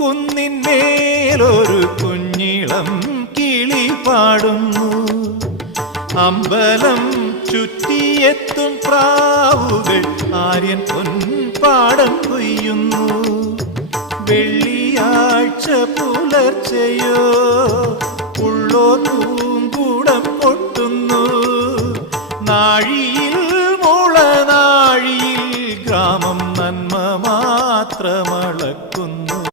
കുന്നിന്മേലൊരു കുഞ്ഞിളം കിളി പാടുന്നു. അമ്പലം ചുറ്റിയെത്തും പ്രാവുകൾ ആര്യൻ പൊൻപാടം കൊയ്യുന്നു. വെള്ളിയാഴ്ച പുലർച്ചയോ ഉള്ളോ തൂങ്കൂടം പൊട്ടുന്നു. നാഴിക